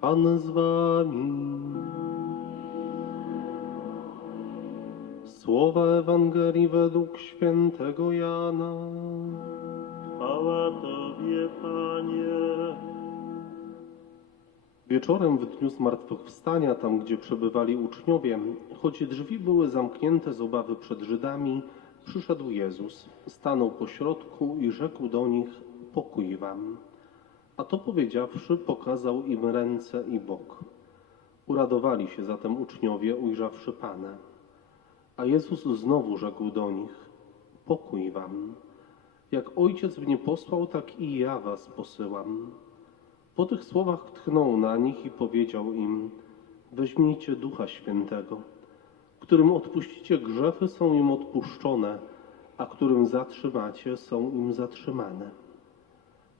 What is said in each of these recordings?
Pan z wami. Słowa Ewangelii według świętego Jana. Chwała Tobie, Panie. Wieczorem w dniu zmartwychwstania, tam gdzie przebywali uczniowie, choć drzwi były zamknięte z obawy przed Żydami, przyszedł Jezus, stanął pośrodku i rzekł do nich: Pokój wam. A to powiedziawszy, pokazał im ręce i bok. Uradowali się zatem uczniowie, ujrzawszy Pana. A Jezus znowu rzekł do nich: Pokój wam. Jak Ojciec mnie posłał, tak i ja was posyłam. Po tych słowach tchnął na nich i powiedział im: Weźmijcie Ducha Świętego, którym odpuścicie grzechy, są im odpuszczone, a którym zatrzymacie, są im zatrzymane.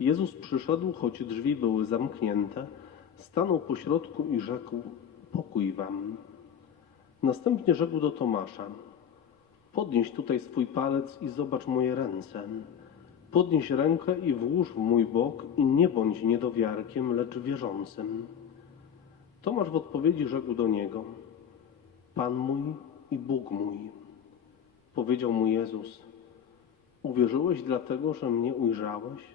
Jezus przyszedł, choć drzwi były zamknięte, stanął pośrodku i rzekł: Pokój wam. Następnie rzekł do Tomasza: Podnieś tutaj swój palec i zobacz moje ręce. Podnieś rękę i włóż w mój bok i nie bądź niedowiarkiem, lecz wierzącym. Tomasz w odpowiedzi rzekł do niego: Pan mój i Bóg mój. Powiedział mu Jezus: Uwierzyłeś dlatego, że mnie ujrzałeś?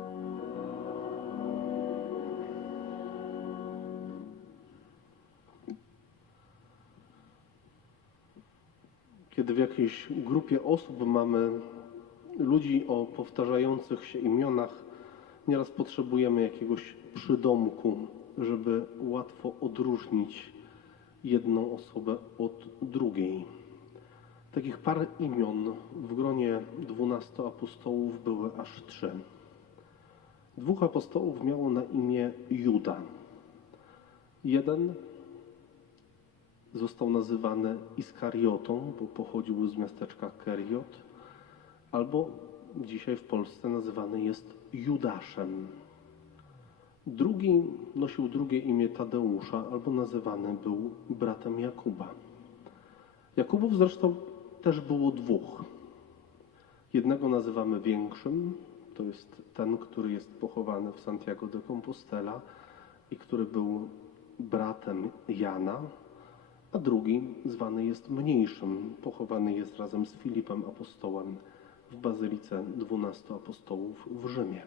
Kiedy w jakiejś grupie osób mamy ludzi o powtarzających się imionach, Nieraz potrzebujemy jakiegoś przydomku, żeby łatwo odróżnić jedną osobę od drugiej. Takich par imion w gronie dwunastu apostołów były aż trzy. Dwóch apostołów miało na imię Juda. Jeden został nazywany Iskariotą, bo pochodził z miasteczka Keriot, albo dzisiaj w Polsce nazywany jest Judaszem. Drugi nosił drugie imię Tadeusza, albo nazywany był bratem Jakuba. Jakubów zresztą też było dwóch. Jednego nazywamy większym, to jest ten, który jest pochowany w Santiago de Compostela i który był bratem Jana, a drugi zwany jest mniejszym, pochowany jest razem z Filipem apostołem w bazylice dwunastu apostołów w Rzymie.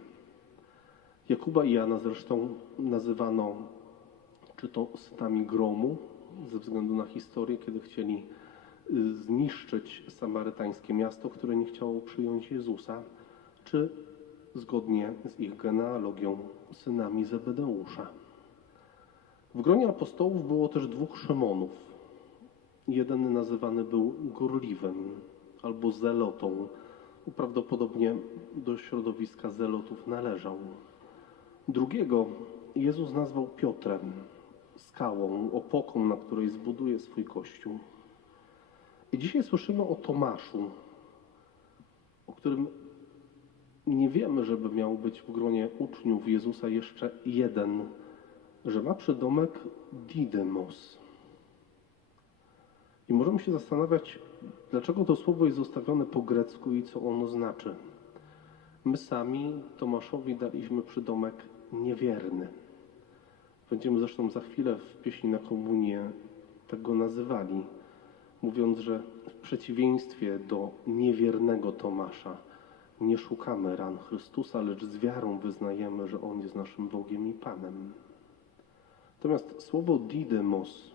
Jakuba i Jana zresztą nazywano czy to synami gromu, ze względu na historię, kiedy chcieli y, zniszczyć samarytańskie miasto, które nie chciało przyjąć Jezusa, czy zgodnie z ich genealogią synami Zebedeusza. W gronie apostołów było też dwóch Szymonów. Jeden nazywany był gorliwym albo zelotą, prawdopodobnie do środowiska zelotów należał. Drugiego Jezus nazwał Piotrem, skałą, opoką, na której zbuduje swój kościół. I dzisiaj słyszymy o Tomaszu, o którym nie wiemy, żeby miał być w gronie uczniów Jezusa jeszcze jeden, że ma przydomek Didymos. I możemy się zastanawiać, dlaczego to słowo jest zostawione po grecku i co ono znaczy. My sami Tomaszowi daliśmy przydomek niewierny. Będziemy zresztą za chwilę w pieśni na komunię tego nazywali, mówiąc, że w przeciwieństwie do niewiernego Tomasza nie szukamy ran Chrystusa, lecz z wiarą wyznajemy, że On jest naszym Bogiem i Panem. Natomiast słowo didymos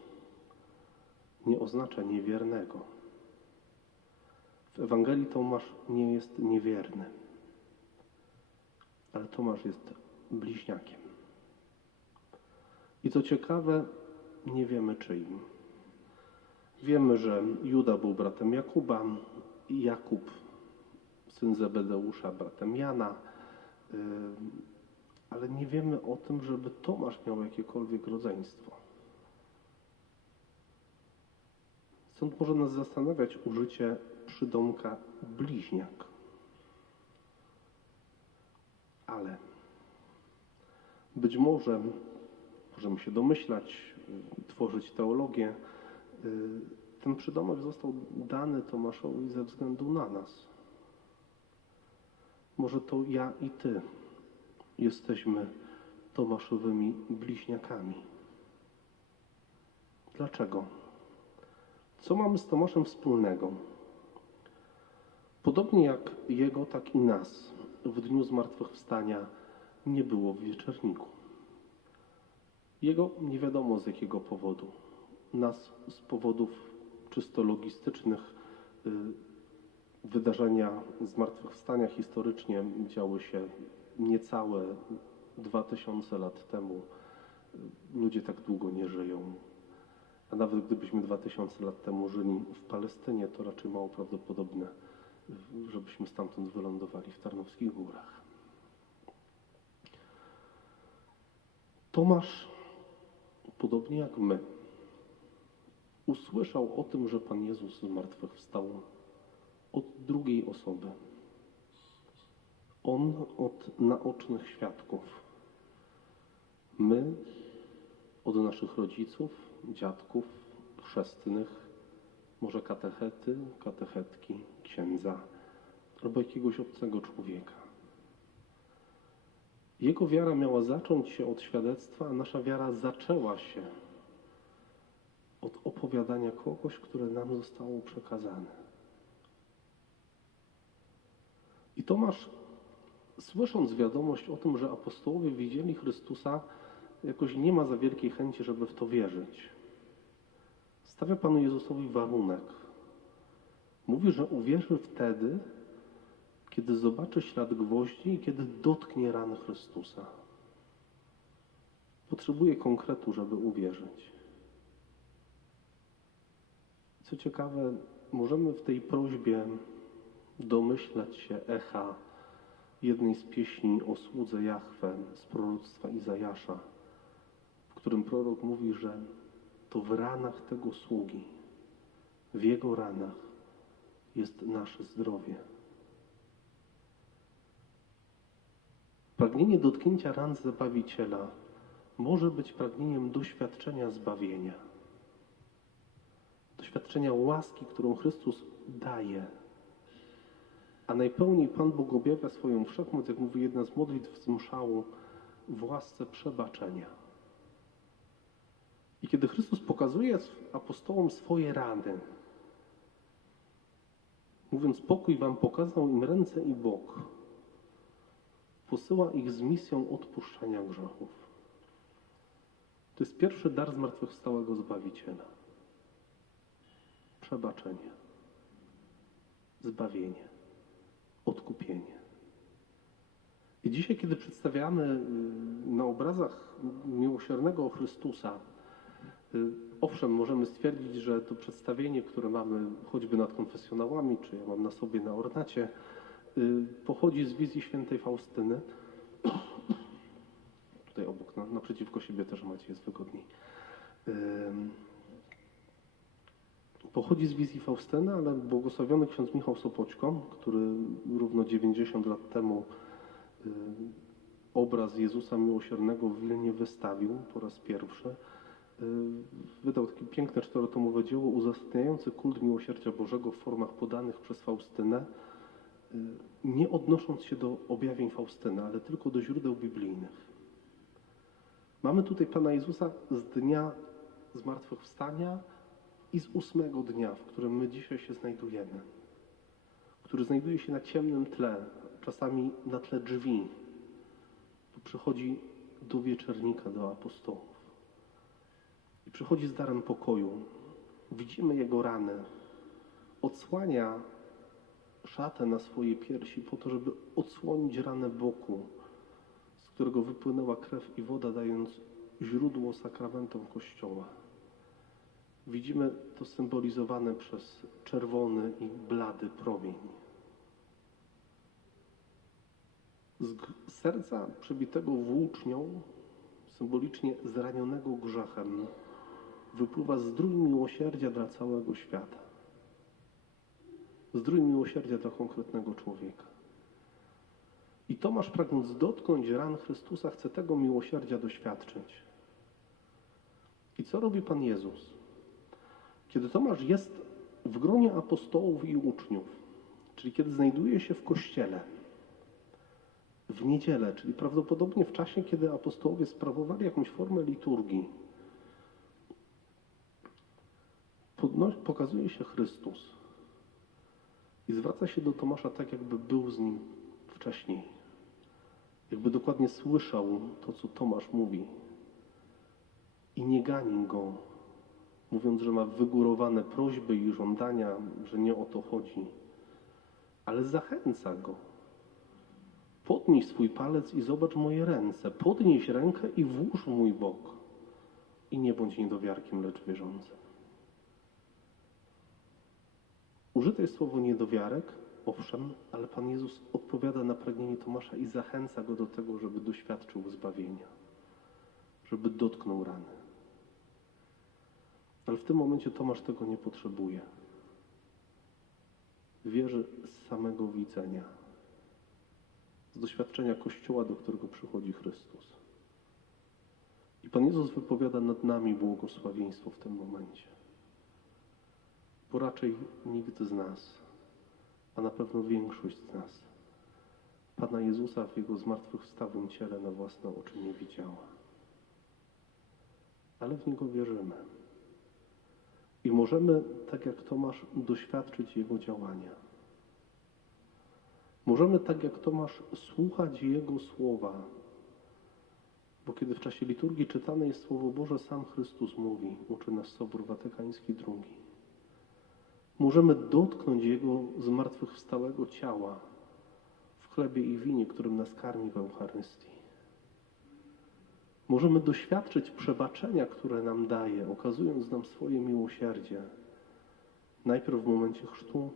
nie oznacza niewiernego. W Ewangelii Tomasz nie jest niewierny, ale Tomasz jest bliźniakiem. I co ciekawe, nie wiemy czyim. Wiemy, że Juda był bratem Jakuba, Jakub, syn Zebedeusza, bratem Jana, yy, ale nie wiemy o tym, żeby Tomasz miał jakiekolwiek rodzeństwo. Stąd może nas zastanawiać użycie przydomka bliźniak. Ale być może możemy się domyślać, tworzyć teologię. y, Ten przydomek został dany Tomaszowi ze względu na nas. Może to ja i ty jesteśmy Tomaszowymi bliźniakami. Dlaczego? Co mamy z Tomaszem wspólnego? Podobnie jak jego, tak i nas w dniu zmartwychwstania nie było w wieczerniku. Jego nie wiadomo z jakiego powodu. Nas z powodów czysto logistycznych y, wydarzenia zmartwychwstania historycznie działy się niecałe 2000 lat temu. Y, Ludzie tak długo nie żyją. A nawet gdybyśmy 2000 lat temu żyli w Palestynie, to raczej mało prawdopodobne, żebyśmy stamtąd wylądowali w Tarnowskich Górach. Tomasz, podobnie jak my, usłyszał o tym, że Pan Jezus zmartwychwstał od drugiej osoby. On od naocznych świadków. My od naszych rodziców, dziadków, chrzestnych, może katechety, katechetki, księdza albo jakiegoś obcego człowieka. Jego wiara miała zacząć się od świadectwa, a nasza wiara zaczęła się od opowiadania kogoś, które nam zostało przekazane. I Tomasz, słysząc wiadomość o tym, że apostołowie widzieli Chrystusa, jakoś nie ma za wielkiej chęci, żeby w to wierzyć. Stawia Panu Jezusowi warunek. Mówi, że uwierzy wtedy, kiedy zobaczy ślad gwoździ i kiedy dotknie rany Chrystusa. Potrzebuje konkretu, żeby uwierzyć. Co ciekawe, możemy w tej prośbie domyślać się echa jednej z pieśni o słudze Jahwe z proroctwa Izajasza, którym prorok mówi, że to w ranach tego sługi, w jego ranach jest nasze zdrowie. Pragnienie dotknięcia ran Zbawiciela może być pragnieniem doświadczenia zbawienia, doświadczenia łaski, którą Chrystus daje. A najpełniej Pan Bóg objawia swoją wszechmoc, jak mówi jedna z modlitw z mszału, w łasce przebaczenia. Kiedy Chrystus pokazuje apostołom swoje rany, mówiąc, pokój wam pokazał im ręce i bok, posyła ich z misją odpuszczania grzechów. To jest pierwszy dar zmartwychwstałego Zbawiciela. Przebaczenie, zbawienie, odkupienie. I dzisiaj, kiedy przedstawiamy y, na obrazach miłosiernego Chrystusa, owszem, możemy stwierdzić, że to przedstawienie, które mamy choćby nad konfesjonałami, czy ja mam na sobie na ornacie, y, pochodzi z wizji świętej Faustyny. Tutaj obok, na, naprzeciwko siebie też macie, jest wygodniej. Ym, Pochodzi z wizji Faustyny, ale błogosławiony ksiądz Michał Sopoćko, który równo 90 lat temu y, obraz Jezusa Miłosiernego w Wilnie wystawił po raz pierwszy. Y, Wydał takie piękne czterotomowe dzieło uzasadniające kult miłosierdzia Bożego w formach podanych przez Faustynę, y, nie odnosząc się do objawień Faustyny, ale tylko do źródeł biblijnych. Mamy tutaj Pana Jezusa z dnia zmartwychwstania i z ósmego dnia, w którym my dzisiaj się znajdujemy, który znajduje się na ciemnym tle, czasami na tle drzwi, bo przychodzi do wieczernika, do apostołów. I przychodzi z darem pokoju. Widzimy jego rany. Odsłania szatę na swoje piersi po to, żeby odsłonić ranę boku, z którego wypłynęła krew i woda, dając źródło sakramentom Kościoła. Widzimy to symbolizowane przez czerwony i blady promień. Z serca przebitego włócznią, symbolicznie zranionego grzechem, wypływa zdrój miłosierdzia dla całego świata. Zdrój miłosierdzia dla konkretnego człowieka. I Tomasz, pragnąc dotknąć ran Chrystusa, chce tego miłosierdzia doświadczyć. I co robi Pan Jezus? Kiedy Tomasz jest w gronie apostołów i uczniów, czyli kiedy znajduje się w kościele, w niedzielę, czyli prawdopodobnie w czasie, kiedy apostołowie sprawowali jakąś formę liturgii, pokazuje się Chrystus i zwraca się do Tomasza tak, jakby był z nim wcześniej. Jakby dokładnie słyszał to, co Tomasz mówi. I nie gani go, mówiąc, że ma wygórowane prośby i żądania, że nie o to chodzi, ale zachęca go. Podnieś swój palec i zobacz moje ręce. Podnieś rękę i włóż mój bok. I nie bądź niedowiarkiem, lecz wierzącym. Użyte jest słowo niedowiarek, owszem, ale Pan Jezus odpowiada na pragnienie Tomasza i zachęca go do tego, żeby doświadczył zbawienia, żeby dotknął rany. Ale w tym momencie Tomasz tego nie potrzebuje. Wierzy z samego widzenia, z doświadczenia Kościoła, do którego przychodzi Chrystus. I Pan Jezus wypowiada nad nami błogosławieństwo w tym momencie bo raczej nikt z nas, a na pewno większość z nas, Pana Jezusa w Jego zmartwychwstałym ciele na własne oczy nie widziała. Ale w Niego wierzymy. I możemy, tak jak Tomasz, doświadczyć Jego działania. Możemy, tak jak Tomasz, słuchać Jego słowa, bo kiedy w czasie liturgii czytane jest Słowo Boże, sam Chrystus mówi, uczy nas Sobór Watykański II. Możemy dotknąć Jego zmartwychwstałego ciała w chlebie i winie, którym nas karmi w Eucharystii. Możemy doświadczyć przebaczenia, które nam daje, okazując nam swoje miłosierdzie. Najpierw w momencie chrztu,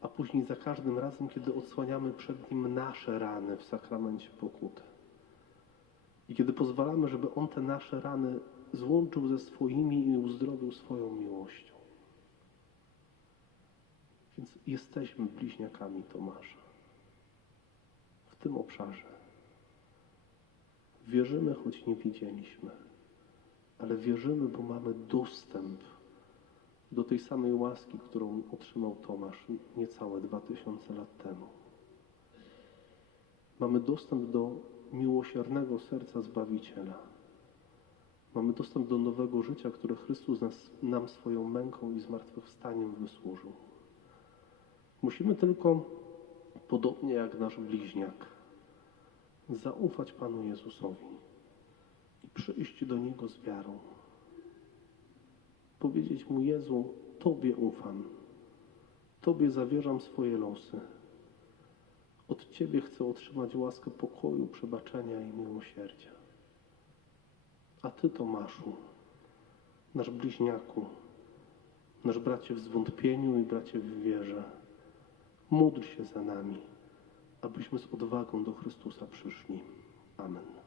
a później za każdym razem, kiedy odsłaniamy przed Nim nasze rany w sakramencie pokuty. I kiedy pozwalamy, żeby On te nasze rany złączył ze swoimi i uzdrowił swoją miłością. Więc jesteśmy bliźniakami Tomasza. W tym obszarze. Wierzymy, choć nie widzieliśmy, ale wierzymy, bo mamy dostęp do tej samej łaski, którą otrzymał Tomasz niecałe dwa tysiące lat temu. Mamy dostęp do miłosiernego serca Zbawiciela. Mamy dostęp do nowego życia, które Chrystus nas, nam swoją męką i zmartwychwstaniem wysłużył. Musimy tylko, podobnie jak nasz bliźniak, zaufać Panu Jezusowi i przyjść do Niego z wiarą. Powiedzieć Mu, Jezu, Tobie ufam, Tobie zawierzam swoje losy. Od Ciebie chcę otrzymać łaskę pokoju, przebaczenia i miłosierdzia. A Ty, Tomaszu, nasz bliźniaku, nasz bracie w zwątpieniu i bracie w wierze, módl się za nami, abyśmy z odwagą do Chrystusa przyszli. Amen.